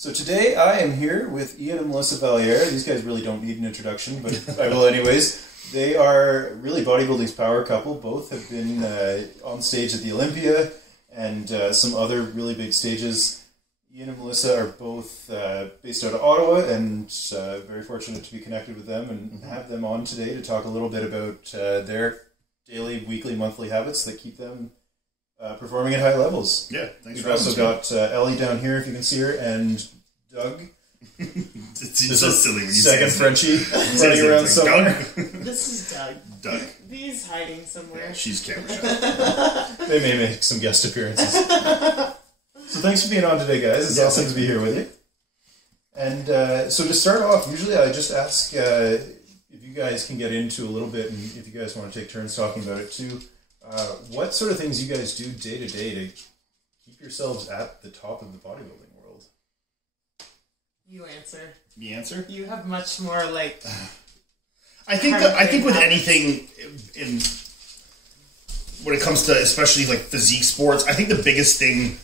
So today I am here with Iain and Melissa Valliere. These guys really don't need an introduction, but I will anyways. They are really bodybuilding's power couple. Both have been on stage at the Olympia and some other really big stages. Iain and Melissa are both based out of Ottawa, and very fortunate to be connected with them and have them on today to talk a little bit about their daily, weekly, monthly habits that keep them performing at high levels. Yeah, thanks. We've also got Ellie down here, if you can see her, and Doug. It's so silly when you second say Frenchie running around somewhere. This is Doug. Doug. He's hiding somewhere. Yeah, she's camera shy. They may make some guest appearances. So thanks for being on today, guys. It's awesome to be here with you. And so to start off, usually I just ask if you guys can get into a little bit, and if you guys want to take turns talking about it too, what sort of things you guys do day to day to keep yourselves at the top of the bodybuilding world? You answer. Me answer? You have much more like. I think with anything in when it comes to especially like physique sports, I think the biggest thing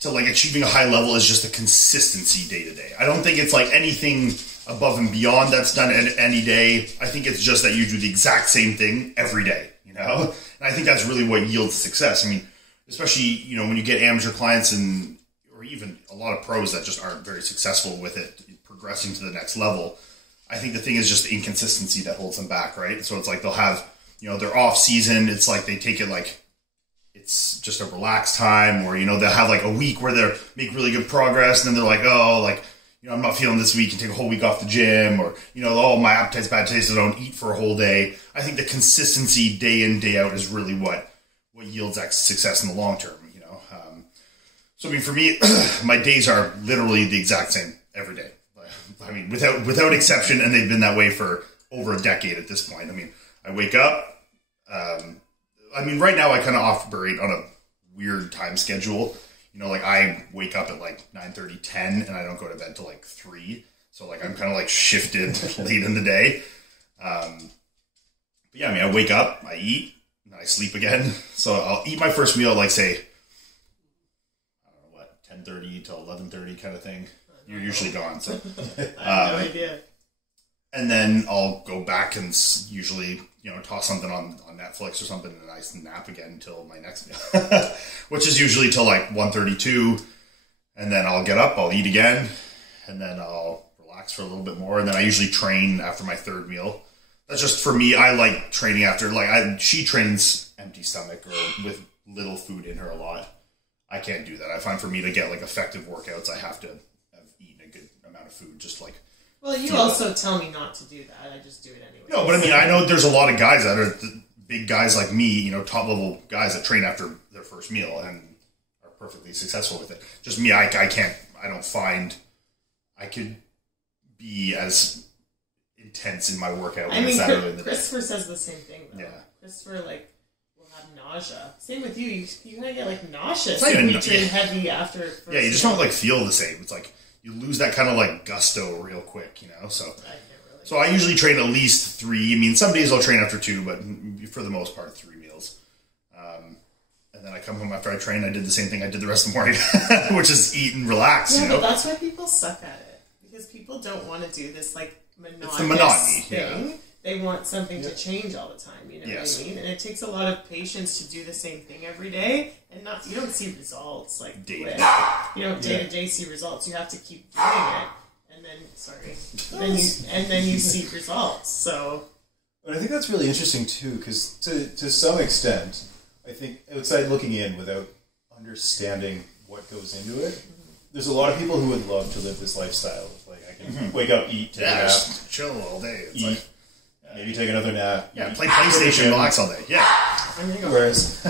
to like achieving a high level is just the consistency day to day. I don't think it's like anything above and beyond that's done any day. I think it's just that you do the exact same thing every day, you know? And I think that's really what yields success. I mean, especially, you know, when you get amateur clients and or even a lot of pros that just aren't very successful with it, progressing to the next level, I think the thing is just the inconsistency that holds them back, right? So it's like they'll have, you know, their off season, it's like they take it like it's just a relaxed time, or, you know, they'll have like a week where they make really good progress, and then they're like, oh, like, you know, I'm not feeling this week, and take a whole week off the gym, or, you know, oh, my appetite's bad today, so I don't eat for a whole day. I think the consistency day in, day out is really what yields that success in the long term, you know? So, I mean, for me, my days are literally the exact same every day. I mean, without exception, and they've been that way for over a decade at this point. I mean, I wake up, I mean, right now I kind of operate on a weird time schedule. You know, like I wake up at like 9:30, 10, and I don't go to bed till like 3. So like I'm kind of like shifted late in the day. But yeah, I mean, I wake up, I eat, and then I sleep again. So I'll eat my first meal, like say, I don't know what, 10:30 till 11:30 kind of thing. You're usually gone. So I have no idea. And then I'll go back and usually, you know, toss something on Netflix or something, and I nap again until my next meal, which is usually till like 1:32, and then I'll get up, I'll eat again, and then I'll relax for a little bit more, and then I usually train after my third meal. That's just for me. I like training after, like she trains empty stomach or with little food in her a lot. I can't do that. I find for me to get like effective workouts, I have to have eaten a good amount of food, just like. Well, you also tell me not to do that. I just do it anyway. No, but I mean, I know there's a lot of guys that are big guys like me, you know, top level guys that train after their first meal and are perfectly successful with it. Just me, I can't, I don't find I could be as intense in my workout. I mean, Christopher says the same thing, though. Yeah. Christopher, like, will have nausea. Same with you. You kind of get, like, nauseous when you train heavy after first Yeah, you just don't, like, feel the same. It's like, you lose that kind of like gusto real quick, you know. So I usually train at least 3. I mean, some days I'll train after 2, but for the most part, 3 meals. And then I come home after I train. I did the same thing I did the rest of the morning, which is eat and relax. Yeah, you know? But that's why people suck at it, because people don't want to do this like monotonous it's the monotony thing. Yeah. They want something to change all the time. You know yes. what I mean? And it takes a lot of patience to do the same thing every day, and you don't see results like day to day. You don't day to day see results. You have to keep doing it, and then then you see results. So, but I think that's really interesting too, because to some extent, I think outside looking in without understanding what goes into it, there's a lot of people who would love to live this lifestyle. Like I can wake up, eat, take a nap, just chill all day. It's eat. like, maybe take another nap. Yeah, play PlayStation, relax all day. Yeah. Whereas,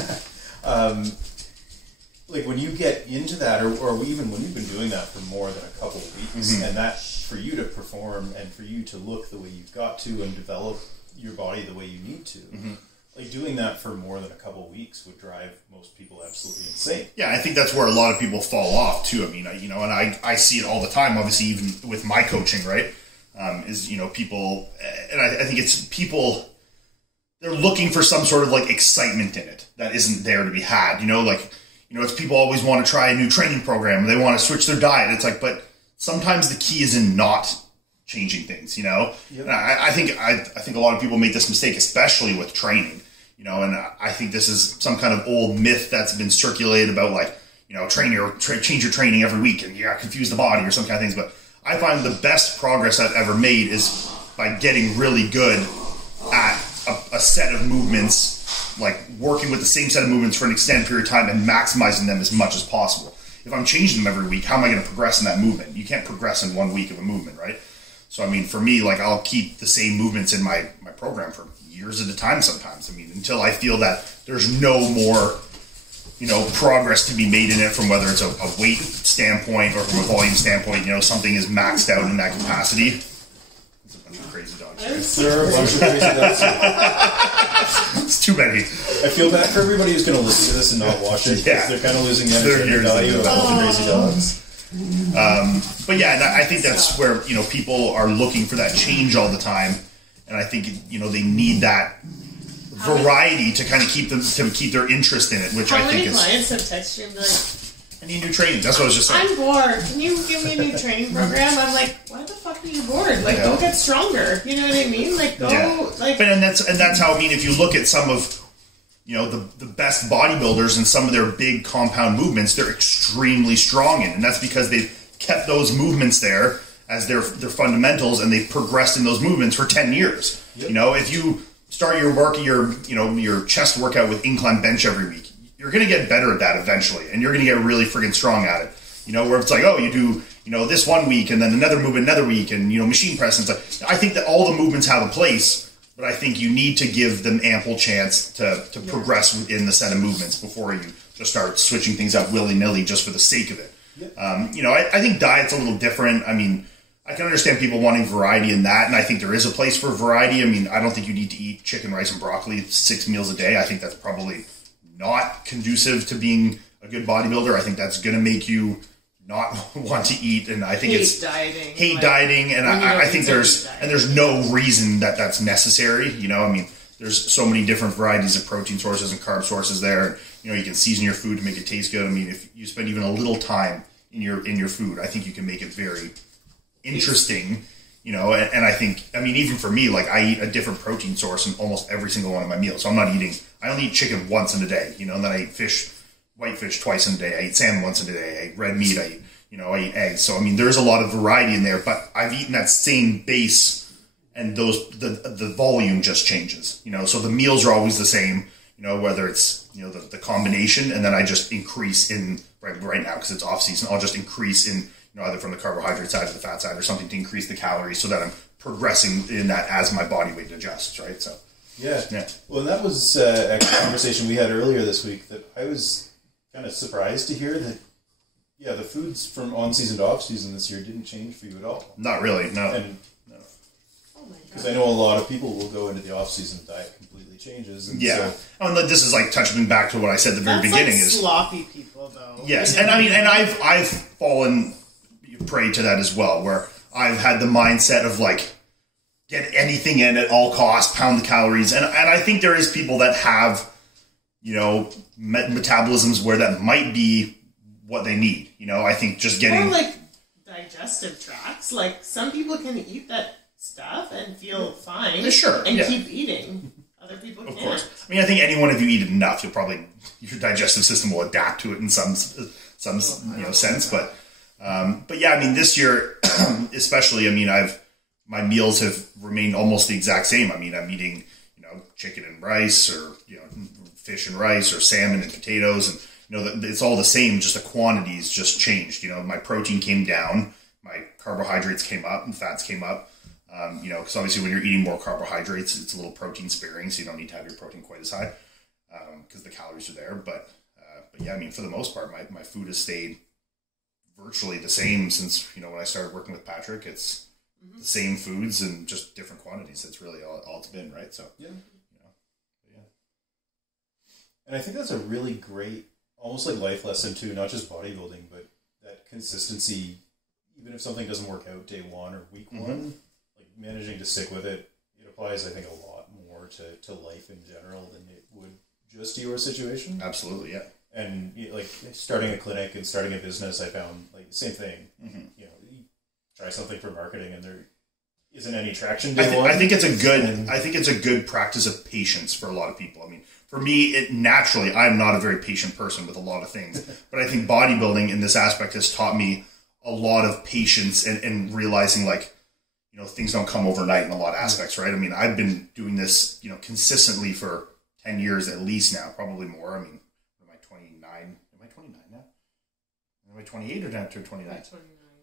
like when you get into that, or even when you've been doing that for more than a couple of weeks, and that for you to perform and for you to look the way you've got to and develop your body the way you need to, like doing that for more than a couple of weeks would drive most people absolutely insane. Yeah, I think that's where a lot of people fall off too. I mean, you know, and I see it all the time. Obviously, even with my coaching, right? Is, you know, people, and I think it's people, they're looking for some sort of like excitement in it that isn't there to be had. You know, like, you know, it's people always want to try a new training program. They want to switch their diet. It's like, but sometimes the key is in not changing things, you know? Yep. And I think a lot of people make this mistake, especially with training, you know, and I think this is some kind of old myth that's been circulated about, like, you know, change your training every week and you got to confuse the body or some kind of things. But I find the best progress I've ever made is by getting really good at a set of movements, like working with the same set of movements for an extended period of time and maximizing them as much as possible. If I'm changing them every week, how am I going to progress in that movement? You can't progress in 1 week of a movement, right? So, I mean, for me, like, I'll keep the same movements in my program for years at a time sometimes. I mean, until I feel that there's no more, you know, progress to be made in it, from whether it's a weight standpoint or from a volume standpoint, you know, something is maxed out in that capacity. There's a bunch of crazy dogs here. There are a bunch of crazy dogs here. It's too many. I feel bad for everybody who's going to listen to this and not watch it, because they're kind of losing the entertainment value of all the crazy dogs. But yeah, and I think that's where, you know, people are looking for that change all the time, and I think, you know, they need that variety to kind of keep their interest in it, which I think is. How many clients have texted you and be like, I need new training. That's what I was just saying. I'm bored. Can you give me a new training program? I'm like, why the fuck are you bored? Like, go get stronger. You know what I mean? Like, go like. But and that's how, I mean, if you look at some of, you know, the best bodybuilders and some of their big compound movements, they're extremely strong in, and that's because they've kept those movements there as their fundamentals, and they've progressed in those movements for 10 years. Yep. You know, if you start your chest workout with incline bench every week, you're going to get better at that eventually, and you're going to get really friggin' strong at it. You know, where it's like, oh, you do, you know, this 1 week and then another movement another week, and, you know, machine press, and it's like, I think that all the movements have a place, but I think you need to give them ample chance to progress within the set of movements before you just start switching things up willy-nilly just for the sake of it. Yep. You know, I think diet's a little different. I mean, I can understand people wanting variety in that, and I think there is a place for variety. I mean, I don't think you need to eat chicken, rice, and broccoli 6 meals a day. I think that's probably not conducive to being a good bodybuilder. I think that's going to make you not want to eat, and I think it's dieting, and I think there's no reason that that's necessary. You know, I mean, there's so many different varieties of protein sources and carb sources there. You know, you can season your food to make it taste good. I mean, if you spend even a little time in your food, I think you can make it very interesting. You know, and I think, I mean, even for me, like, I eat a different protein source in almost every single one of my meals. So I only eat chicken once in a day, you know, and then I eat white fish twice in a day. I eat salmon once in a day. I eat red meat. I eat eggs. So, I mean, there's a lot of variety in there, but I've eaten that same base, and the volume just changes, you know, so the meals are always the same, you know, whether it's, you know, the combination, and then I just increase in, right now, because it's off season, I'll just increase in, you know, either from the carbohydrate side or the fat side or something to increase the calories so that I'm progressing in that as my body weight adjusts, right? So, yeah. Well, and that was a conversation we had earlier this week that I was kind of surprised to hear that, yeah, the foods from on-season to off-season this year didn't change for you at all. Not really, no. And, because I know a lot of people will go into the off-season, diet completely changes. And so, and this is like touching back to what I said at the very beginning. Like sloppy people, though. Yes, and I mean, and I've fallen prey to that as well, where I've had the mindset of, like, get anything in at all costs, pound the calories, and I think there is people that have, you know, metabolisms where that might be what they need. You know, I think just getting, or like digestive tracts. Like, some people can eat that stuff and feel fine, and keep eating. Other people can't. Of course. I mean, I think anyone, if you eat it enough, your digestive system will adapt to it in some sense. But yeah, I mean, this year especially, I mean, my meals have remained almost the exact same. I mean, I'm eating, you know, chicken and rice, or, you know, fish and rice, or salmon and potatoes, and, you know, it's all the same, just the quantities just changed. You know, my protein came down, my carbohydrates came up, and fats came up. You know, because obviously when you're eating more carbohydrates, it's a little protein sparing, so you don't need to have your protein quite as high, because the calories are there. But yeah, I mean, for the most part, my food has stayed virtually the same since, you know, when I started working with Patrick. It's the same foods and just different quantities. That's really all it's been, right? So yeah, you know, yeah. And I think that's a really great, almost like life lesson too, not just bodybuilding, but that consistency. Even if something doesn't work out day one or week one, like, managing to stick with it, it applies, I think, a lot more to life in general than it would just to your situation. Absolutely, yeah. And like starting a clinic and starting a business, I found like the same thing. Mm-hmm. You know, you try something for marketing, and there isn't any traction. I think it's a good practice of patience for a lot of people. I mean, for me, naturally, I'm not a very patient person with a lot of things, but I think bodybuilding in this aspect has taught me a lot of patience and realizing like, you know, things don't come overnight in a lot of aspects, right? I mean, I've been doing this, you know, consistently for 10 years at least now, probably more. I mean, am I 29? Am I 29 now? Am I 28 or did I turn 29?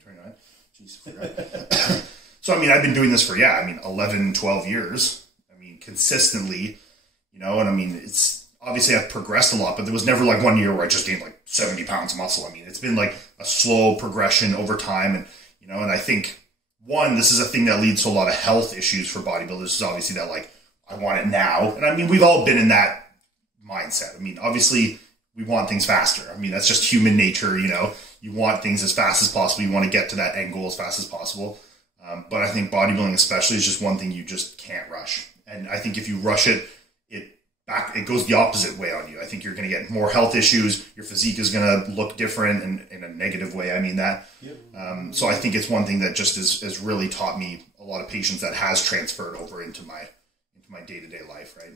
29. Jeez, forgot. So, I mean, I've been doing this for, 11, 12 years. I mean, consistently, you know, and I mean, it's obviously I've progressed a lot, but there was never like 1 year where I just gained like 70 pounds of muscle. I mean, it's been like a slow progression over time. And, you know, and I think, one, this is a thing that leads to a lot of health issues for bodybuilders. Is obviously that like, I want it now. And I mean, we've all been in that mindset. I mean, obviously we want things faster. I mean, that's just human nature, you know, you want things as fast as possible. You want to get to that end goal as fast as possible. But I think bodybuilding especially is just one thing you just can't rush. And I think if you rush it, it goes the opposite way on you. I think you're going to get more health issues. Your physique is going to look different and in a negative way. I mean that. Yep. So I think it's one thing that just has really taught me a lot of patience that has transferred over into my day-to-day life, right?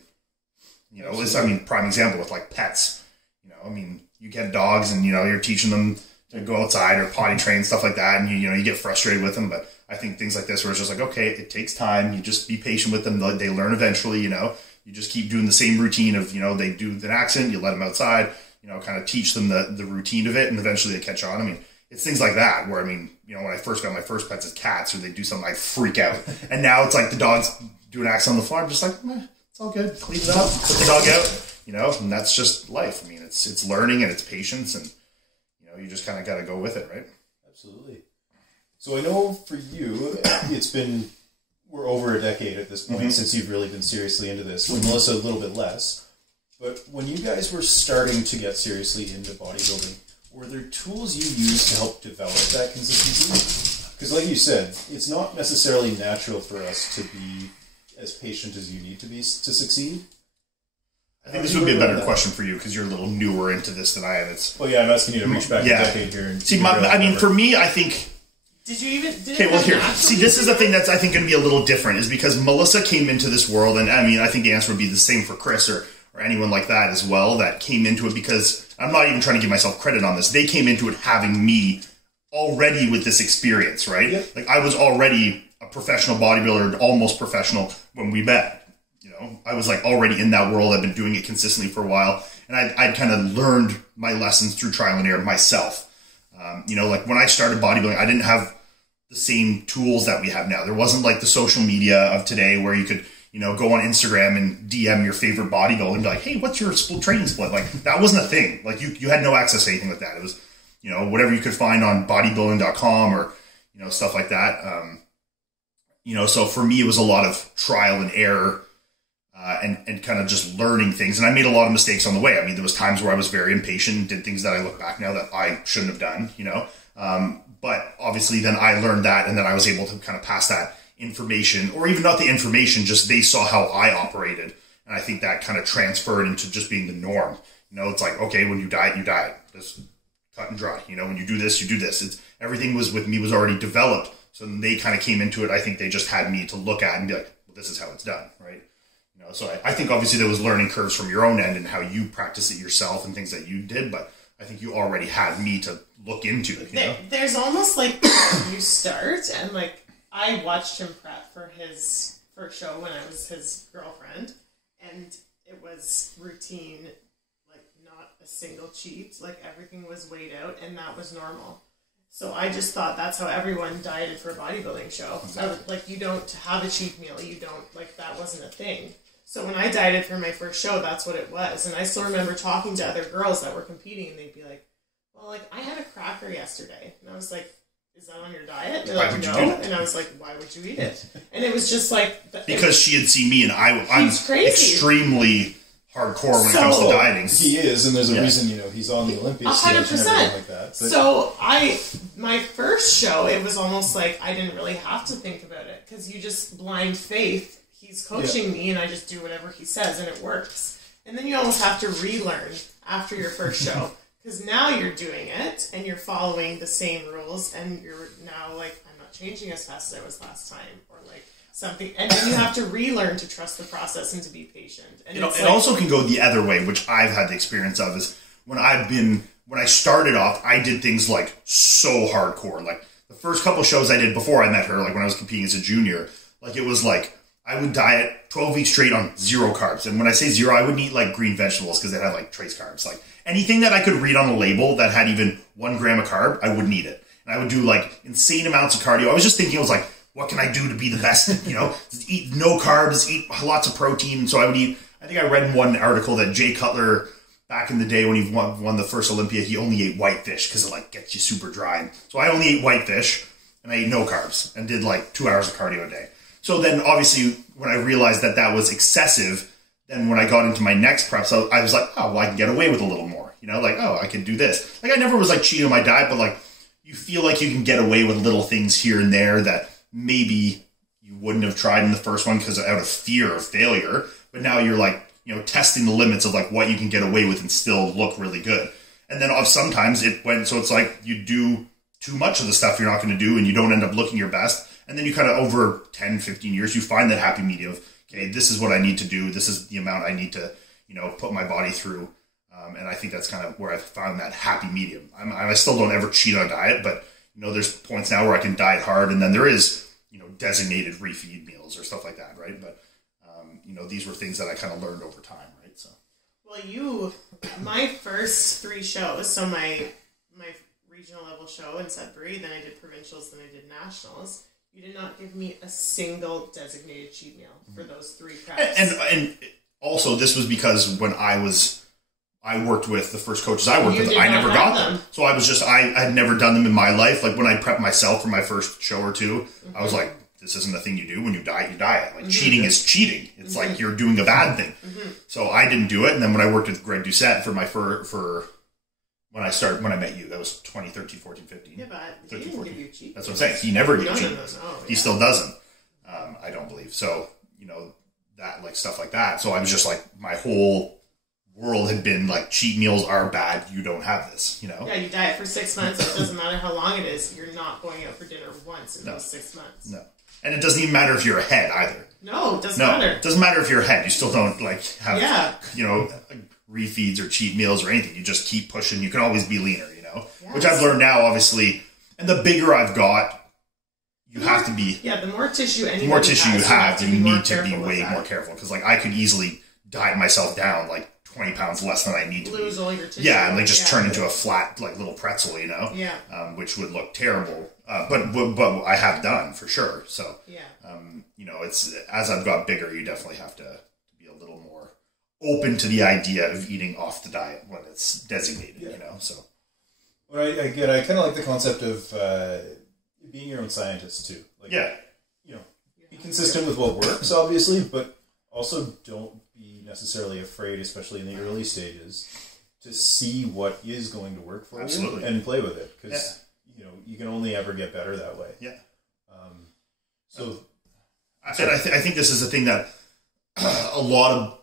You know, I mean, prime example with like pets. You know, I mean, you get dogs and, you know, you're teaching them to go outside or potty train, stuff like that. And, you know, you get frustrated with them. But I think things like this where it's just like, okay, it takes time. You just be patient with them. They learn eventually, you know. You just keep doing the same routine of, you know, they do an accident, you let them outside, you know, kind of teach them the routine of it, and eventually they catch on. I mean, it's things like that where, I mean, you know, when I first got my first pets as cats, or they do something, I freak out. And now it's like the dogs do an accident on the floor, I'm just like, it's all good, clean it up, put the dog out, you know, and that's just life. I mean, it's learning and it's patience, and, you know, you just kind of got to go with it, right? Absolutely. So I know for you, we're over a decade at this point since you've really been seriously into this. With Melissa, a little bit less. But when you guys were starting to get seriously into bodybuilding, were there tools you used to help develop that consistency? Because like you said, it's not necessarily natural for us to be as patient as you need to be to succeed. I think this would be a better question for you because you're a little newer into this than I am. I'm asking you to reach back a decade here. And for me, I think... Did you even... this is the thing that's, I think, going to be a little different, is because Melissa came into this world, and I mean, I think the answer would be the same for Chris or anyone like that as well, that came into it because, I'm not even trying to give myself credit on this, they came into it having me already with this experience, right? Yep. Like, I was already a professional bodybuilder, almost professional, when we met. You know, I was like already in that world. I've been doing it consistently for a while, and I'd kind of learned my lessons through trial and error myself. You know, like when I started bodybuilding, I didn't have the same tools that we have now. There wasn't like the social media of today where you could, you know, go on Instagram and DM your favorite bodybuilder and be like, hey, what's your training split? Like, that wasn't a thing. Like, you had no access to anything like that. It was, you know, whatever you could find on bodybuilding.com or, you know, stuff like that. You know, so for me, it was a lot of trial and error and kind of just learning things. And I made a lot of mistakes on the way. I mean, there was times where I was very impatient and did things that I look back now that I shouldn't have done, you know. But obviously then I learned that, and then I was able to kind of pass that information, or even not the information, just they saw how I operated. And I think that kind of transferred into just being the norm. You know, it's like, okay, when you diet, you diet. Just cut and dry. You know, when you do this, you do this. Everything was with me was already developed. So then they kind of came into it. I think they just had me to look at and be like, well, this is how it's done, right? You know, so I think obviously there was learning curves from your own end and how you practice it yourself and things that you did, but I think you already had me to look into it. You know? There's almost like you start, and like I watched him prep for his first show when I was his girlfriend, and it was routine, like not a single cheat, like everything was weighed out, and that was normal. So I just thought that's how everyone dieted for a bodybuilding show. Exactly. Like, you don't have a cheat meal, you don't, like, that wasn't a thing. So when I dieted for my first show, that's what it was. And I still remember talking to other girls that were competing, and they'd be like, well, like, I had a cracker yesterday. And I was like, is that on your diet? And they're like, no. And I was like, why would you eat it? And it was just like... Because she had seen me, and I'm extremely hardcore when it comes to dieting. He is, and there's a reason, you know, he's on the Olympia stage and everything like that. But. So my first show, it was almost like I didn't really have to think about it, because you just blind faith. He's coaching me, and I just do whatever he says, and it works. And then you almost have to relearn after your first show? Because now you're doing it and you're following the same rules, and you're now like, I'm not changing as fast as I was last time, or like something. And then you have to relearn to trust the process and to be patient. And it also can go the other way, which I've had the experience of, is when I started off, I did things like so hardcore. Like the first couple shows I did before I met her, like when I was competing as a junior, like it was like I would diet 12 weeks straight on 0 carbs. And when I say 0, I wouldn't eat like green vegetables because they had like trace carbs. Like anything that I could read on a label that had even 1 gram of carb, I wouldn't eat it. And I would do like insane amounts of cardio. I was just thinking, I was like, what can I do to be the best? You know, eat no carbs, eat lots of protein. So I would eat, I think I read in one article that Jay Cutler, back in the day when he won the first Olympia, he only ate white fish because it like gets you super dry. So I only ate white fish and I ate no carbs and did like 2 hours of cardio a day. So then obviously when I realized that that was excessive, then when I got into my next preps, I was like, oh, well, I can get away with a little more. You know, like, oh, I can do this. Like I never was like cheating on my diet, but like you feel like you can get away with little things here and there that maybe you wouldn't have tried in the first one because out of fear of failure. But now you're like, you know, testing the limits of like what you can get away with and still look really good. And then sometimes it went, so it's like you do too much of the stuff you're not going to do and you don't end up looking your best. And then you kind of over 10, 15 years, you find that happy medium of, okay, this is what I need to do. This is the amount I need to, you know, put my body through. And I think that's kind of where I found that happy medium. I still don't ever cheat on diet, but, you know, there's points now where I can diet hard. And then there is, you know, designated refeed meals or stuff like that, right? But, you know, these were things that I kind of learned over time, right? So, well, my first 3 shows, so my regional level show in Sudbury, then I did provincials, then I did nationals. You did not give me a single designated cheat meal for those 3 preps. And also, this was because when I worked with the first coaches I worked with, I never got them. So I was just, I'd never done them in my life. Like when I prepped myself for my first show or 2, I was like, this isn't a thing you do. When you diet, you diet. Like cheating is cheating. It's like you're doing a bad thing. So I didn't do it. And then when I worked with Greg Doucette for my when I met you, that was 2013, 14, 15. Yeah, but 13, he didn't 14. Give you cheat. That's what I'm saying. He never gave cheat. No. He still doesn't. I don't believe. So, you know, that like stuff like that. So I was just like, my whole world had been like, cheat meals are bad. You don't have this, you know? Yeah, you diet for 6 months. It doesn't matter how long it is. You're not going out for dinner once in those 6 months. No. And it doesn't even matter if you're ahead either. No, it doesn't matter. It doesn't matter if you're ahead. You still don't like have, you know, refeeds or cheat meals or anything. You just keep pushing. You can always be leaner, you know? Yes. Which I've learned now, obviously. And the bigger I've got, you have to be... Yeah, the more tissue you have, you need to be way more careful. Because like I could easily diet myself down like 20 pounds less than I need to lose all your tissue. Yeah, and like just turn into a flat like little pretzel, you know? Yeah. Which would look terrible. But I have done for sure. So, you know, it's as I've got bigger, you definitely have to be a little more open to the idea of eating off the diet when it's designated, you know? So, what I get, I kind of like the concept of being your own scientist too. Like, you know, be consistent with what works, obviously, but also don't be necessarily afraid, especially in the early stages, to see what is going to work for you and play with it. Because, you know, you can only ever get better that way. Yeah. So, I think this is a thing that a lot of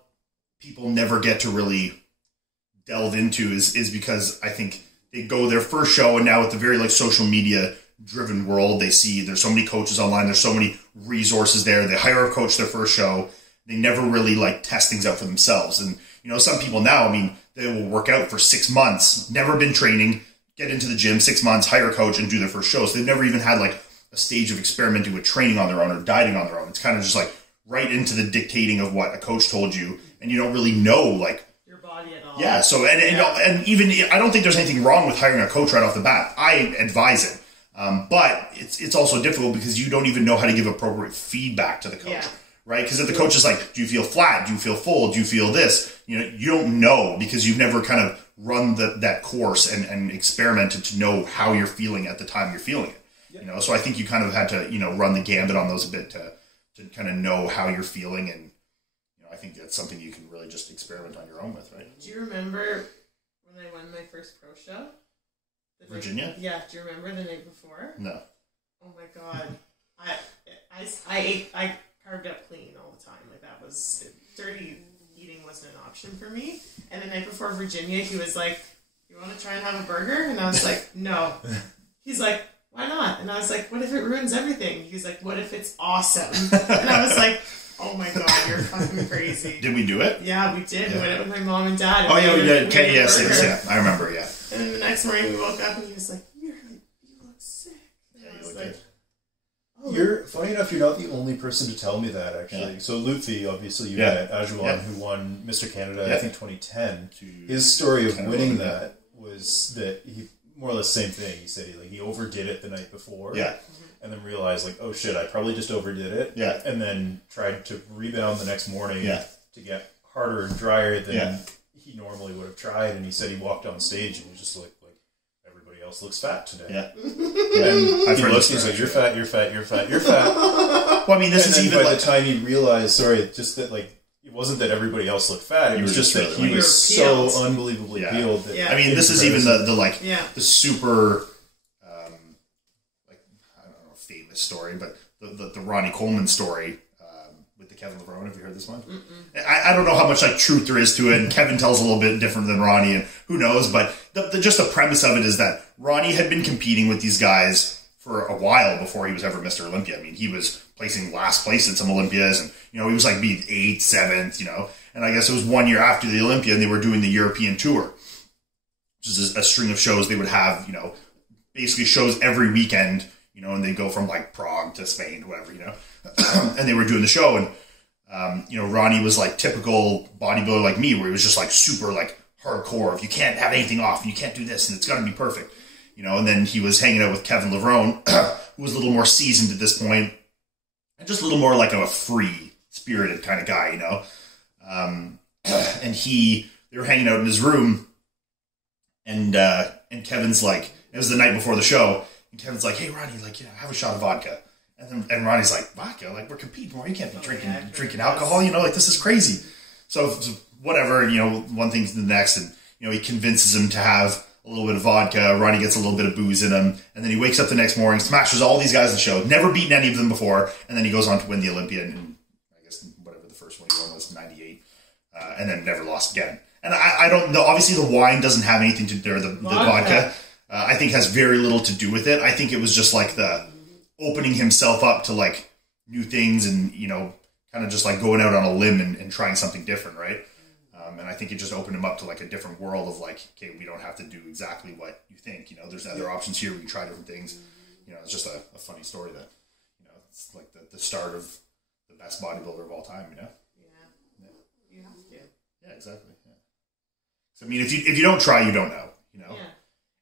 people never get to really delve into is because I think they go their first show and now with the very like social media driven world, they see there's so many coaches online, there's so many resources there. They hire a coach their first show. They never really like test things out for themselves. And, you know, some people now, I mean, they will work out for 6 months, never been training, get into the gym 6 months, hire a coach and do their first show. So they've never even had like a stage of experimenting with training on their own or dieting on their own. It's kind of just like right into the dictating of what a coach told you. And you don't really know like your body at all. Yeah. So, and even, I don't think there's anything wrong with hiring a coach right off the bat. I advise it. But it's also difficult because you don't even know how to give appropriate feedback to the coach. Yeah. Right? Because if the coach is like, do you feel flat? Do you feel full? Do you feel this? You know, you don't know because you've never kind of run that course and experimented to know how you're feeling at the time you're feeling it. Yep. You know, so I think you kind of had to, you know, run the gambit on those a bit to kind of know how you're feeling. And, you know, I think that's something you can really just experiment on your own with, right? Do you remember when I won my first pro show? Virginia? Yeah. Do you remember the night before? No. Oh my God. I carved up clean all the time. Like that was 30 eating wasn't an option for me. And the night before Virginia, he was like, "You want to try and have a burger?" And I was like, "No." He's like, "Why not?" And I was like, "What if it ruins everything?" He's like, "What if it's awesome?" And I was like, "Oh my god, you're fucking crazy." Did we do it? Yeah, we did. We went out with my mom and dad. And Oh yeah, we did. Okay, yes, burger. yeah. I remember, yeah. And then the next morning we woke up and he was like, you look sick. And Yeah, I you was look like, good. oh. You're funny enough. You're not the only person to tell me that, actually. Yeah. So Lutfi, obviously, you Yeah. met Ajuan, Yeah. who won Mr. Canada, Yeah. I think 2010. His story of 10 winning yeah. that was that he more or less same thing. He said he overdid it the night before. Yeah. And then realized, like, oh shit, I probably just overdid it. Yeah. And then tried to rebound the next morning Yeah. to get harder and drier than Yeah. he normally would have tried. And he said he walked on stage and he was just like everybody else looks fat today. Yeah. And I've he heard looks, this he's like, story, you're fat, you're fat, you're fat, you're fat. Well, I mean, this And is then even by like the time he realized, sorry, just that like it wasn't that everybody else looked fat. It You was were just just that really he was peeled. so unbelievably Yeah. peeled. That Yeah. I mean, this is even the like Yeah. the super like I don't know famous story, but the Ronnie Coleman story with the Kevin Levrone. Have you heard this one? I don't know how much like truth there is to it. And Kevin tells a little bit different than Ronnie, and who knows? But just the premise of it is that Ronnie had been competing with these guys for a while before he was ever Mr. Olympia. I mean, he was placing last place at some Olympias, and he was like being 8th, 7th, And I guess it was 1 year after the Olympia, and they were doing the European tour, which is a string of shows they would have, basically shows every weekend, and they go from like Prague to Spain, whatever, and they were doing the show, and Ronnie was like typical bodybuilder like me, where he was just like super like hardcore. If you can't have anything off, you can't do this, and it's got to be perfect, And then he was hanging out with Kevin Levrone, who was a little more seasoned at this point, and just a little more like a free spirited kind of guy, And they were hanging out in his room, and Kevin's like, it was the night before the show, and Kevin's like, "Hey Ronnie, like, have a shot of vodka." And Ronnie's like, "Vodka? Like, we're competing, you can't be drinking alcohol, like this is crazy." So whatever, one thing to the next, and he convinces him to have a little bit of vodka. Ronnie gets a little bit of booze in him, and then he wakes up the next morning, smashes all these guys in the show, never beaten any of them before, and then he goes on to win the Olympia, and I guess whatever the first one he won was 98, and then never lost again. And I don't know, obviously the wine doesn't have anything to do, the vodka, I think has very little to do with it. I think it was just like the opening himself up to like new things and, kind of just like going out on a limb and trying something different, right? And I think it just opened him up to like a different world of like, okay, we don't have to do exactly what you think, there's other options here, we can try different things. It's just a funny story that, it's like the start of the best bodybuilder of all time, Yeah. You have to. Yeah, exactly. Yeah. So, I mean, if you don't try, you don't know, Yeah.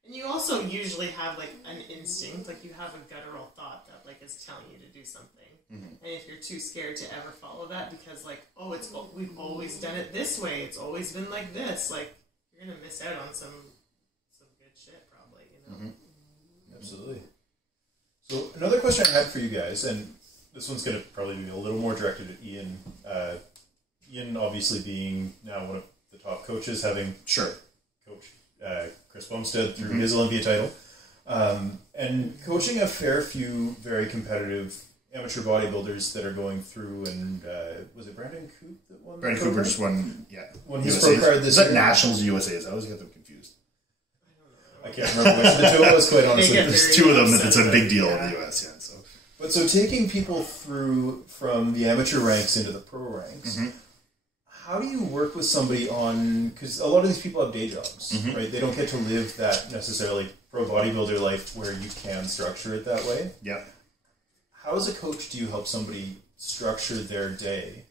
And you also usually have like an instinct, like you have a guttural thought that like is telling you to do something. And if you're too scared to ever follow that because like, oh, we've always done it this way, it's always been like this, like you're gonna miss out on some good shit probably, Absolutely. So another question I had for you guys, and this one's going to probably be a little more directed at Iain. Iain obviously being now one of the top coaches, having coached Chris Bumstead through his Olympia title, and coaching a fair few very competitive amateur bodybuilders that are going through, and was it Brandon Coop that won? Brandon Cooper just won, won his pro card this year. Is that year. Nationals USA's? I always get them confused. I can't remember which of the two it was, quite honestly. There's two of them that it's a big deal in the US, So taking people through from the amateur ranks into the pro ranks, how do you work with somebody on, because a lot of these people have day jobs, right? They don't get to live that necessarily pro bodybuilder life where you can structure it that way. Yeah. How as a coach do you help somebody structure their day?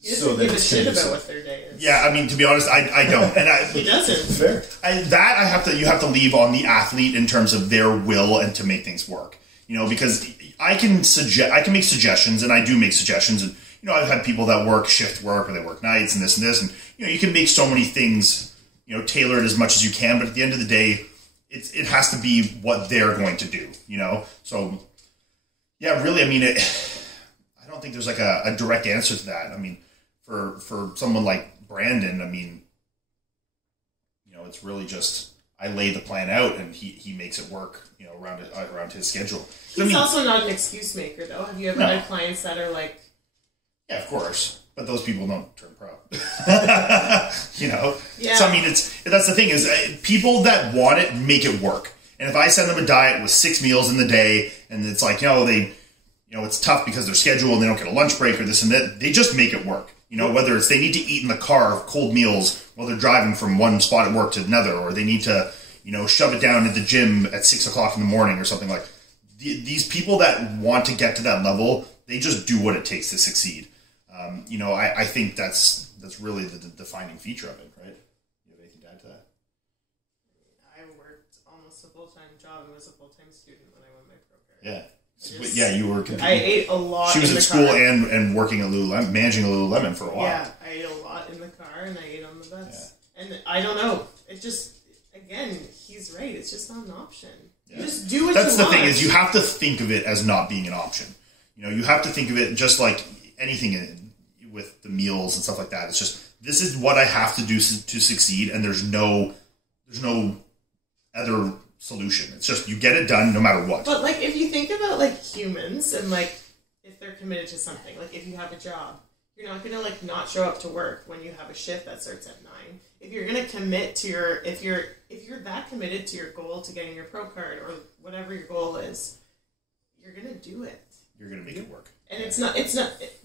He doesn't give a shit about what their day is. Yeah, I mean, to be honest, I don't. And he doesn't. Fair. You have to leave on the athlete in terms of their will and to make things work. Because I can make suggestions, and I do make suggestions, and I've had people that work shift work or they work nights and this, and you can make so many things, tailored as much as you can, but at the end of the day, it has to be what they're going to do, So, yeah, really, I mean, I don't think there's like a direct answer to that. I mean, for someone like Brandon, I mean, it's really just I lay the plan out and he makes it work, around his schedule. He's also not an excuse maker, though. Have you ever had clients that are like, yeah, of course, But those people don't turn pro. You know? Yeah. So, I mean, that's the thing is people that want it make it work. And if I send them a diet with 6 meals in the day and it's like, it's tough because they're scheduled and they don't get a lunch break or this and that, they just make it work. You know, whether it's they need to eat in the car cold meals while they're driving from one spot at work to another, or they need to, shove it down at the gym at 6 o'clock in the morning or something like these people that want to get to that level, they just do what it takes to succeed. I think that's really the defining feature of it, right? You have anything to add to that? I worked almost a full-time job and was a full-time student when I won my pro card. Yeah. You were competing. I ate a lot. She was in at the school car. and working at Lululemon, managing a Lululemon for a while. Yeah, I ate a lot in the car and I ate on the bus. Yeah. And I don't know. It just, again, he's right. It's just not an option. Yeah. You just do what That's you want. the thing is you have to think of it as not being an option. You have to think of it just like anything with the meals and stuff like that. It's just, this is what I have to do to succeed, and there's no other solution. It's just you get it done no matter what. But if you think about humans and if they're committed to something, if you have a job, you're not gonna not show up to work when you have a shift that starts at 9. If you're gonna commit to if you're that committed to your goal to getting your pro card or whatever your goal is, you're gonna do it. You're gonna make it work. And it's not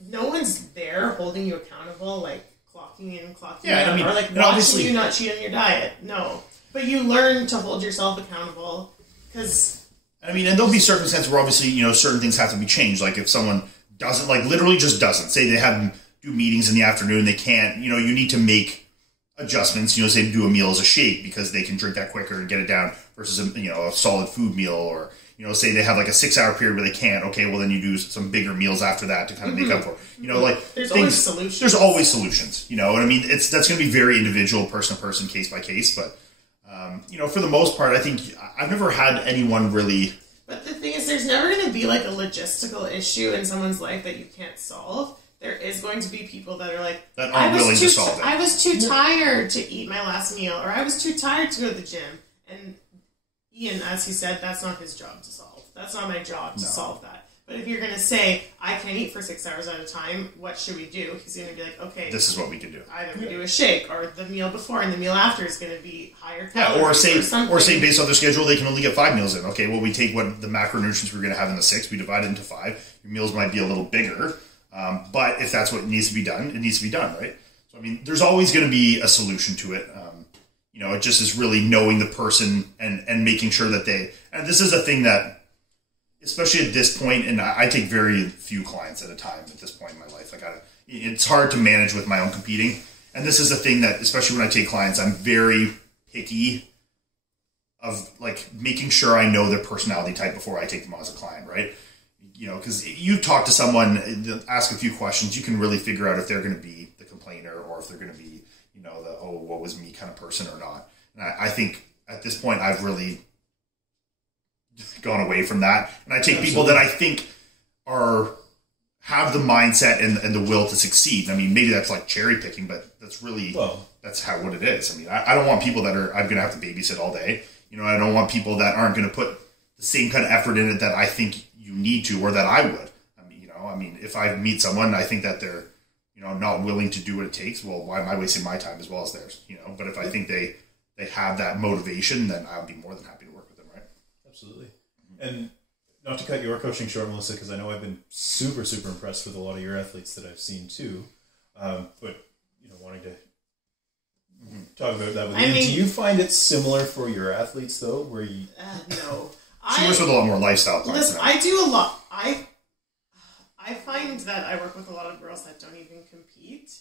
no one's there holding you accountable, clocking in, clocking out, or watching you not cheat on your diet. No. But you learn to hold yourself accountable because... and there'll be circumstances where obviously, certain things have to be changed. Like if someone doesn't, literally just doesn't. Say they have do meetings in the afternoon, they can't, you need to make adjustments, say do a meal as a shake because they can drink that quicker and get it down versus, a solid food meal, or... say they have a 6-hour period where they can't. Okay, well then you do some bigger meals after that to kind of make up for it. There's always solutions. There's always solutions. That's going to be very individual, person to person, case by case. But for the most part, I think I've never had anyone really. But the thing is, there's never going to be a logistical issue in someone's life that you can't solve. There is going to be people that are that aren't willing to solve it. I was too tired to eat my last meal, or I was too tired to go to the gym, and Iain, as he said, that's not his job to solve. That's not my job to solve that. But if you're going to say, I can't eat for 6 hours at a time, what should we do? He's going to be like, okay. This is what we can do. Either we do a shake, or the meal before and the meal after is going to be higher calories. Yeah, or say based on their schedule, they can only get 5 meals in. Okay, well, we take what the macronutrients we're going to have in the 6, we divide it into 5. Your meals might be a little bigger. But if that's what needs to be done, it needs to be done, right? So, there's always going to be a solution to it. It just is really knowing the person and making sure that and this is a thing that, especially at this point, and I take very few clients at a time at this point in my life. It's hard to manage with my own competing. And this is a thing that, especially when I take clients, I'm very picky of making sure I know their personality type before I take them on as a client, right? Because you talk to someone, ask a few questions, you can really figure out if they're going to be the complainer or if they're going to be the what was me kind of person or not. And I think at this point I've really gone away from that. And I take people that I think have the mindset and the will to succeed. Maybe that's cherry picking, but that's really, that's what it is. I don't want people that I'm going to have to babysit all day. I don't want people that aren't going to put the same kind of effort in it that I think you need to, or that I would. If I meet someone, I think that they're, not willing to do what it takes. Well, why am I wasting my time as well as theirs? But if I think they have that motivation, then I'll be more than happy to work with them, right? Absolutely. And not to cut your coaching short, Melissa, because I know I've been super, super impressed with a lot of your athletes that I've seen too. But wanting to talk about that with you. Do you find it similar for your athletes though, where you? No. She works with a lot more lifestyle clients. Listen, I do a lot. I find that I work with a lot of girls that don't even compete.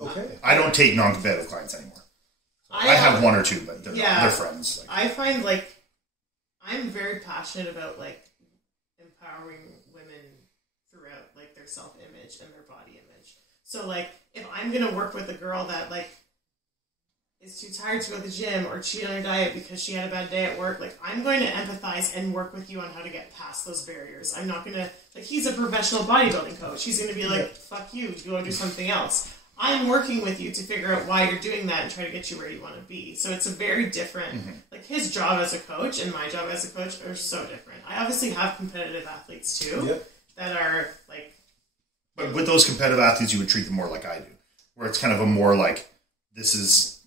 Okay. I don't take non-competitive clients anymore. I have one or two, but they're friends. I find I'm very passionate about empowering women throughout their self-image and their body image. So if I'm gonna work with a girl that is too tired to go to the gym or cheat on her diet because she had a bad day at work, I'm going to empathize and work with you on how to get past those barriers. I'm not going to, he's a professional bodybuilding coach. He's going to be fuck you, go do something else. I'm working with you to figure out why you're doing that and try to get you where you want to be. So it's a very different, his job as a coach and my job as a coach are so different. I obviously have competitive athletes too that are But with those competitive athletes, you would treat them more like I do, where it's kind of a more like, this is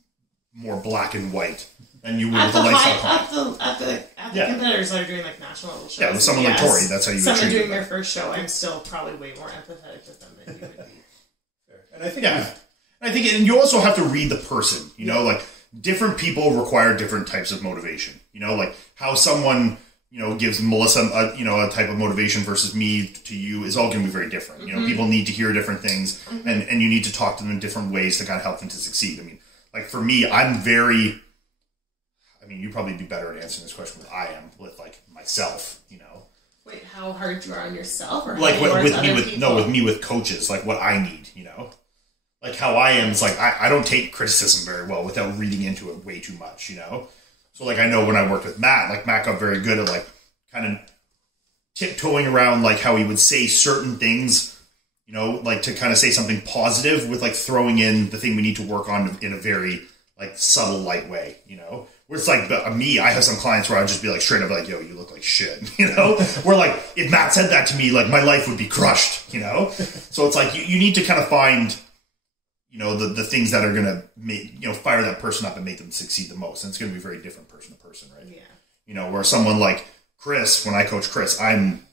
more black and white. And you would with the lifestyle at the competitors that are doing like national level shows. Yeah, with someone like Tori, that's how you would treat them. Someone doing their first show, I'm still probably way more empathetic with them than you would be. Fair. And I think and you also have to read the person, you know, like different people require different types of motivation, you know, like how someone, you know, gives Melissa a type of motivation versus me to you is all going to be very different. You know, people need to hear different things and you need to talk to them in different ways to kind of help them to succeed. I mean, like for me, you probably do better at answering this question than I am with like myself, you know. Wait, how hard you are on yourself, or like with me with coaches, like what I need, you know. Like how I am is like I don't take criticism very well without reading into it way too much, you know. So like I know when I worked with Matt, like Matt got very good at like kind of tiptoeing around like how he would say certain things, you know, like to kind of say something positive with like throwing in the thing we need to work on in a very like subtle, light way, you know. Where it's like me, I have some clients where I'd just be like straight up like, yo, you look like shit, you know? Where like, if Matt said that to me, like my life would be crushed, you know? So it's like, you need to kind of find, you know, the things that are going to make, you know, fire that person up and make them succeed the most. And it's going to be very different person to person, right? Yeah. You know, where someone like Chris, when I coach Chris, I'm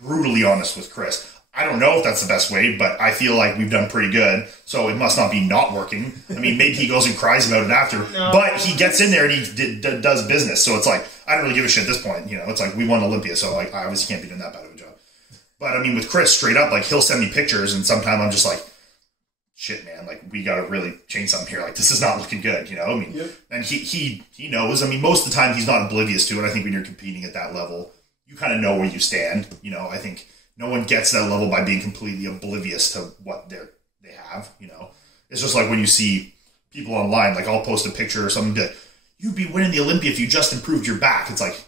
brutally honest with Chris. I don't know if that's the best way, but I feel like we've done pretty good. So it must not be not working. I mean, maybe he goes and cries about it after, but he gets in there and he does business. So it's like, I don't really give a shit at this point. You know, it's like we won Olympia, so like I obviously can't be doing that bad of a job. But I mean, with Chris, straight up, like he'll send me pictures, and sometimes I'm just like, shit, man, like we got to really change something here. Like this is not looking good, you know. I mean, and he knows. I mean, most of the time he's not oblivious to it. I think when you're competing at that level, you kind of know where you stand. You know, I think. No one gets that level by being completely oblivious to what they have, you know. It's just like when you see people online, like I'll post a picture or something and be like, you'd be winning the Olympia if you just improved your back. It's like,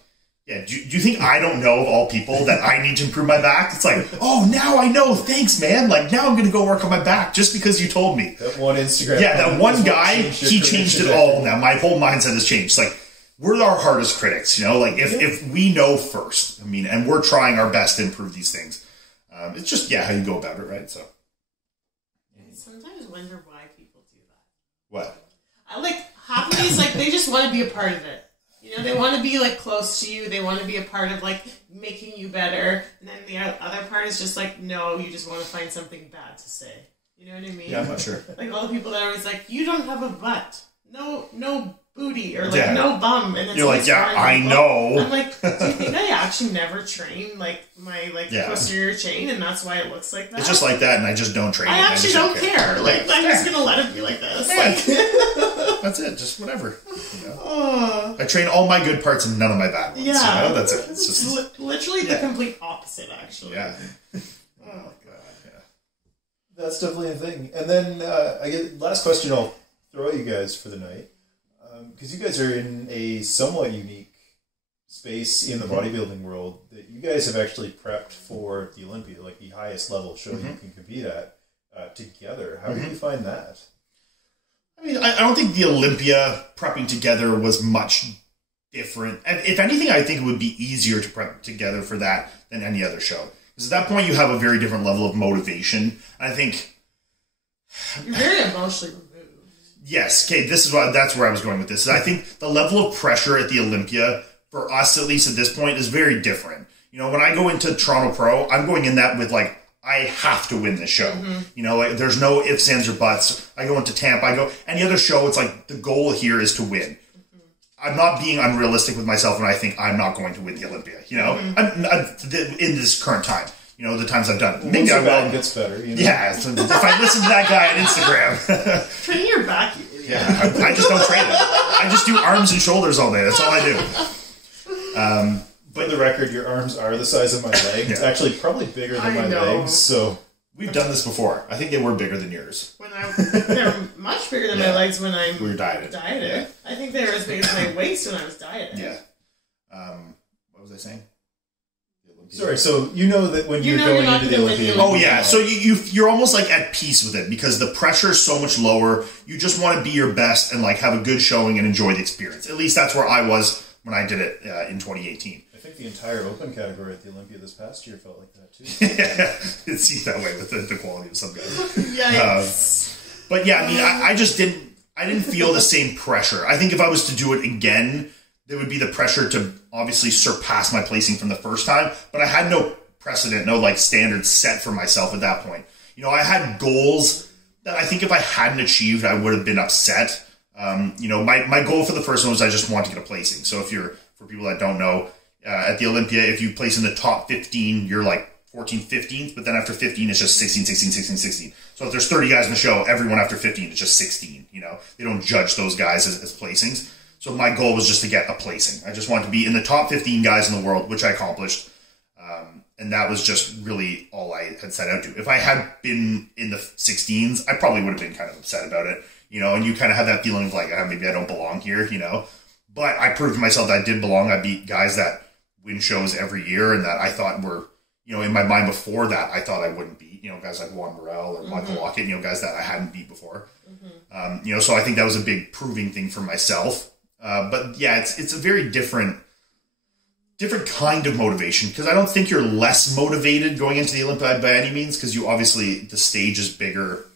yeah, do you think I don't know of all people that I need to improve my back? It's like, oh, now I know. Thanks, man. Like now I'm going to go work on my back just because you told me. That one Instagram. Yeah, that one guy, he changed it all now. My whole mindset has changed. It's like, we're our hardest critics, you know, like if we know first, I mean, and we're trying our best to improve these things. It's just, how you go about it, right? So. I sometimes wonder why people do that. What? I like, half of these, like, they just want to be a part of it. You know, they want to be, like, close to you. They want to be a part of, like, making you better. And then the other part is just like, no, you just want to find something bad to say. You know what I mean? Yeah, I'm not sure. Like, all the people that are always like, you don't have a butt. No booty, or like no bum, and it's you're like, I know. I'm like, do you think I actually never train like my posterior chain, and that's why it looks like that? It's just like that, and I just don't train. I actually don't care. Like I'm just gonna let it be like this. Like, that's it. Just whatever. You know? I train all my good parts and none of my bad ones. Yeah, you know? That's it. It's just literally the complete opposite, actually. Yeah. Oh god. Yeah. That's definitely a thing. And then I get last question. I'll throw at you guys for the night. Because you guys are in a somewhat unique space in the bodybuilding world that you guys have actually prepped for the Olympia, like the highest level show you can compete at, together. How do you find that? I mean, I don't think the Olympia prepping together was much different. If anything, I think it would be easier to prep together for that than any other show. Because at that point, you have a very different level of motivation. I think... You're very emotionally removed. Yes, okay, that's where I was going with this. I think the level of pressure at the Olympia, for us at least at this point, is very different. You know, when I go into Toronto Pro, I'm going in that with like, I have to win this show. You know, like there's no ifs, ands, or buts. I go into Tampa, any other show, it's like the goal here is to win. I'm not being unrealistic with myself when I think I'm not going to win the Olympia, you know, in this current time. You know, the times I've done it. Maybe I will. Gets better. You know? Yeah, so if I listen to that guy on Instagram. Train your back. Yeah, I just don't train it. I just do arms and shoulders all day. That's all I do. For the record, your arms are the size of my legs. It's actually probably bigger than my legs. So we've done this before. I think they were bigger than yours. They're much bigger than my legs when we were dieted. Yeah. I think they were as big as my waist when I was dieted. Yeah. What was I saying? Sorry, so you know that when you're going into the Olympia... Oh, yeah. So you're almost like at peace with it because the pressure is so much lower. You just want to be your best and like have a good showing and enjoy the experience. At least that's where I was when I did it in 2018. think the entire open category at the Olympia this past year felt like that too. It seemed that way with the quality of some guys. Yikes. But yeah, I mean, I just didn't feel the same pressure. I think if I was to do it again, there would be the pressure to obviously surpass my placing from the first time. But I had no precedent, no like standards set for myself at that point. You know, I had goals that I think if I hadn't achieved, I would have been upset. You know, my goal for the first one was I just wanted to get a placing. So for people that don't know, at the Olympia, if you place in the top 15, you're like 14th, 15th, but then after 15, it's just 16, 16, 16, 16. So if there's 30 guys in the show, everyone after 15 is just 16, you know? They don't judge those guys as placings. So my goal was just to get a placing. I just wanted to be in the top 15 guys in the world, which I accomplished. And that was just really all I had set out to. If I had been in the 16s, I probably would have been kind of upset about it, you know? And you kind of have that feeling of like, maybe I don't belong here, you know? But I proved to myself that I did belong. I beat guys that win shows every year and that I thought were, you know, in my mind before that, I thought I wouldn't beat, you know, guys like Juan Morel or Michael Lockett, you know, guys that I hadn't beat before. You know, so I think that was a big proving thing for myself. But yeah, it's a very different kind of motivation, because I don't think you're less motivated going into the Olympiad by any means, because you obviously, the stage is bigger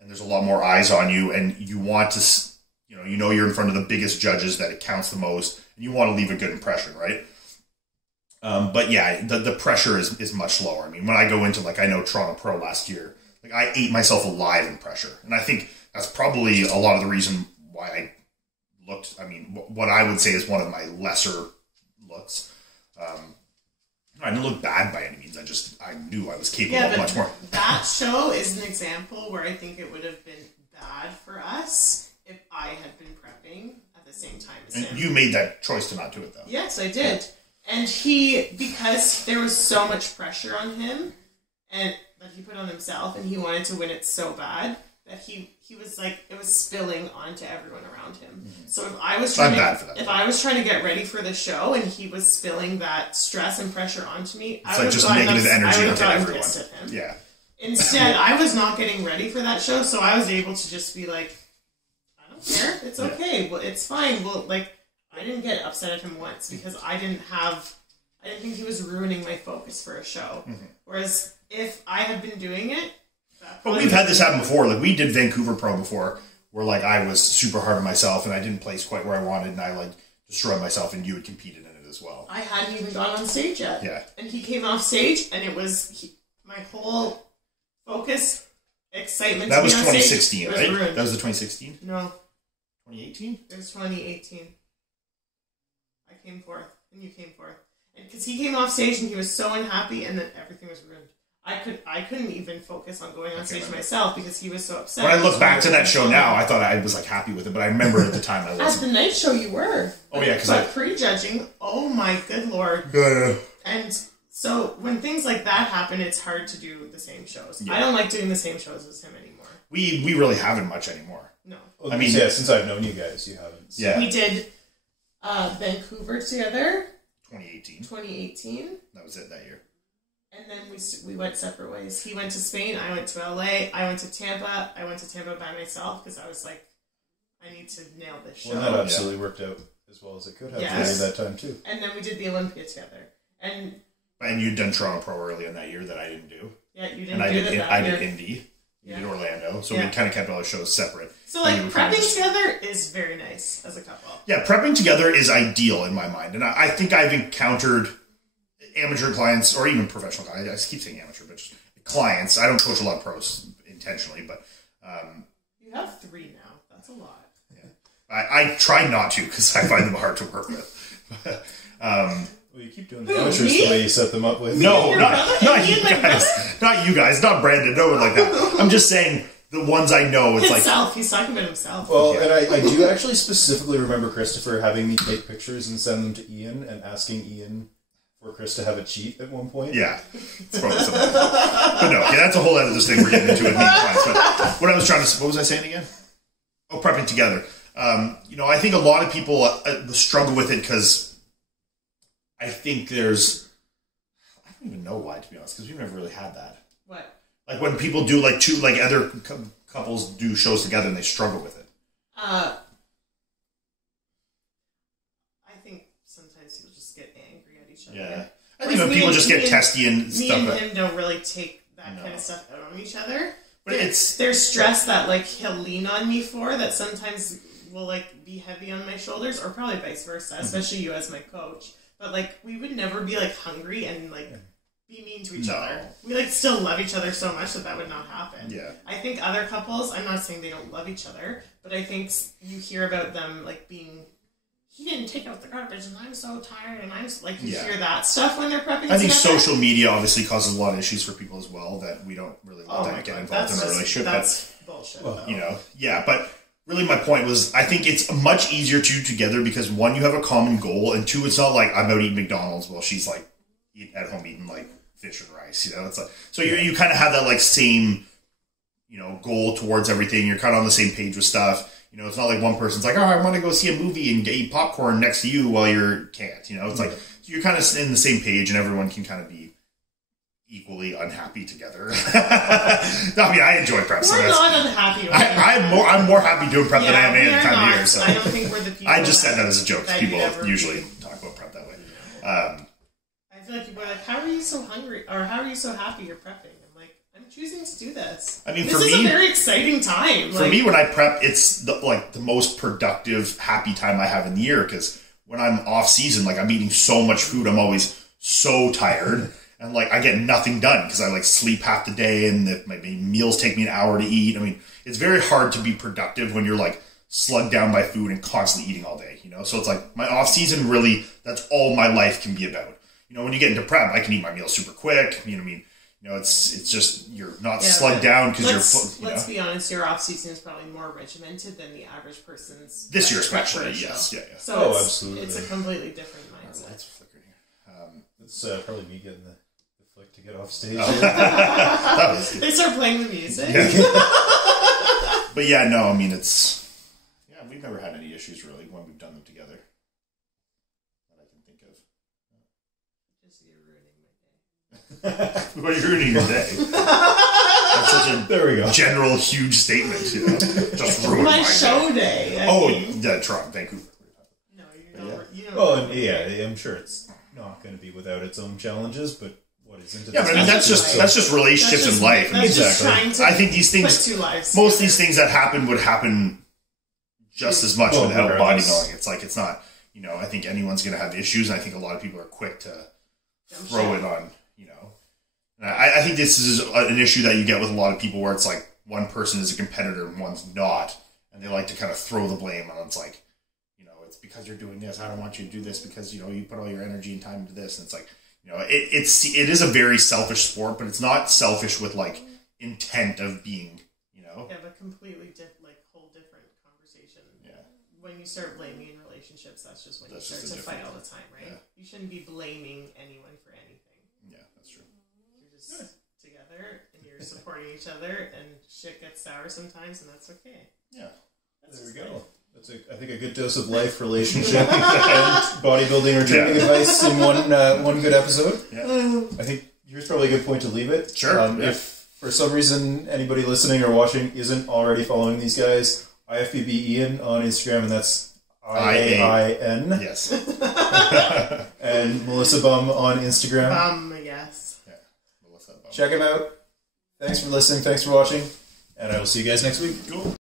and there's a lot more eyes on you, and you want to, you know you're in front of the biggest judges that it counts the most, and you want to leave a good impression, right? But yeah, the pressure is much lower. I mean, when I go into, like, I know Toronto Pro last year, like, I ate myself alive in pressure. And I think that's probably a lot of the reason why I looked, I mean, what I would say is one of my lesser looks. I didn't look bad by any means. I knew I was capable of much more. That show is an example where I think it would have been bad for us if I had been prepping at the same time as him. And you made that choice to not do it, though. Yes, I did. And because there was so much pressure on him, and that he put on himself, and he wanted to win it so bad, that he was like, it was spilling onto everyone around him. So if I was trying to get ready for the show, and he was spilling that stress and pressure onto me, it's like just negative energy onto everyone. Pissed at him. Yeah. Instead, I was not getting ready for that show, so I was able to just be like, I don't care, it's okay, well, it's fine. Well, like, I didn't get upset at him once because I didn't think he was ruining my focus for a show. Whereas if I had been doing it, but we've had this happen before. Like, we did Vancouver Pro before, where like I was super hard on myself and I didn't place quite where I wanted, and I like destroyed myself, and you had competed in it as well. I hadn't even gone on stage yet. Yeah. And he came off stage, and it was my whole focus, excitement. That was 2016, right? Ruined. That was the 2016? No. 2018? It was 2018. I came fourth, and you came fourth. And because he came off stage and he was so unhappy, and then everything was ruined. I couldn't even focus on going on stage myself because he was so upset. When I look back to that show now, I thought I was like happy with it, but I remember at the time I wasn't. At the night show you were. Oh yeah, because pre-judging, oh my good lord. Yeah. And so when things like that happen, it's hard to do the same shows. Yeah. I don't like doing the same shows as him anymore. We really haven't much anymore. No. Well, I mean, yeah, since I've known you guys, you haven't. So yeah. We did Vancouver together. 2018. That was it that year. And then we went separate ways. He went to Spain. I went to LA. I went to Tampa. I went to Tampa by myself because I was like, I need to nail this show. Well, that absolutely worked out as well as it could have for that time too. And then we did the Olympia together. And you'd done Toronto Pro early in that year that I didn't do. Yeah, you didn't. And I did Indy. You did Orlando. So we kind of kept all the shows separate. So like prepping together is very nice as a couple. Yeah, prepping together is ideal in my mind, and I think I've encountered amateur clients, or even professional clients. I just keep saying amateur, but just clients. I don't coach a lot of pros intentionally, but you have 3 now. That's a lot. Yeah, I try not to because I find them hard to work with. Well, you keep doing the amateurs the way you set them up with. No, not you guys. Not you guys. Not Brandon. No one like that. I'm just saying the ones I know. It's himself. He's talking about himself. Well, and I do actually specifically remember Christopher having me take pictures and send them to Ian and asking Ian for Chris to have a cheat at one point. Yeah. It's probably something. But no, that's a whole other thing we're getting into with clients. But what was I saying again? Oh, prepping together. I think a lot of people struggle with it because I think I don't even know why, to be honest, because we've never really had that. What? Like when people do other couples do shows together and they struggle with it. I think sometimes people just get angry at each Yeah. I think when people just get testy and stuff. Me and him don't really take that kind of stuff out on each other. But there's stress that like he'll lean on me for that sometimes will like be heavy on my shoulders, or probably vice versa, especially you as my coach. But like we would never be like hungry and like be mean to each other. We like still love each other so much that would not happen. Yeah. I think other couples, I'm not saying they don't love each other, but I think you hear about them like being, he didn't take out the garbage and I'm so tired and I'm like, you hear that stuff when they're prepping. I think social media obviously causes a lot of issues for people as well that we don't really let that get involved in a relationship. That's bullshit. Well, but really my point was I think it's much easier to together because one, you have a common goal, and two, it's not like I'm out eating McDonald's while she's like at home eating like fish and rice, it's like, so you kind of have that like same, goal towards everything. You're kind of on the same page with stuff. It's not like one person's like, oh, I want to go see a movie and eat popcorn next to you while you can't, it's like, you're kind of in the same page and everyone can kind of be equally unhappy together. I mean, I enjoy prep. We're not unhappy. I'm more happy doing prep than I am any other time of year. So I don't think we're the people. I just said that as a joke. People usually talk about prep that way. I feel like people are like, how are you so hungry? Or how are you so happy you're prepping? I'm like, I'm choosing to do this. I mean, this is a very exciting time. For me, when I prep, it's the most productive, happy time I have in the year, because when I'm off season, like I'm eating so much food, I'm always so tired. And like I get nothing done because I like sleep half the day, and my meals take me an hour to eat. I mean, it's very hard to be productive when you're like slugged down by food and constantly eating all day. So it's like my off season, really, that's all my life can be about. When you get into prep, I can eat my meals super quick. It's just you're not slugged down because you're. Let's be honest. Your off season is probably more regimented than the average person's. This year, especially, yes, yeah. So absolutely, it's a completely different mindset. Lights flickering here. It's probably me getting the flick to get off stage. They start playing the music. But yeah, no, I mean we've never had any issues really when we've done them together that I can think of. Just you're ruining my day. Well, you're ruining your day. That's such a there we go. General huge statement, Just ruined my show day. Toronto, Vancouver. No, you don't. Oh, and I'm sure it's not going to be without its own challenges, but what isn't? Yeah, but I mean that's just relationships in life. Exactly. I think these things, most of these things that happen would happen just as much without bodybuilding. It's like it's not. I think anyone's going to have issues, and I think a lot of people are quick to throw it on. And I think this is an issue that you get with a lot of people where it's like one person is a competitor and one's not, and they like to kind of throw the blame on. It's like, it's because you're doing this. I don't want you to do this because you put all your energy and time into this. And it's like, it is a very selfish sport, but it's not selfish with like intent of being, You have a completely whole different conversation. Yeah. When you start blaming in relationships, that's just when you start to fight all the time, right? Yeah. You shouldn't be blaming anyone for anything. Yeah, that's true. You're just together and you're supporting each other, and shit gets sour sometimes, and that's okay. Yeah. There we go. That's I think a good dose of life, relationship, and bodybuilding or training advice in one good episode. Yeah. I think here's probably a good point to leave it. Sure. If for some reason anybody listening or watching isn't already following these guys, IFBB Ian on Instagram, and that's IAIN. Yes. And Melissa Bum on Instagram. Yes. Yeah. Melissa Bum. Check him out. Thanks for listening. Thanks for watching. And I will see you guys next week. Cool.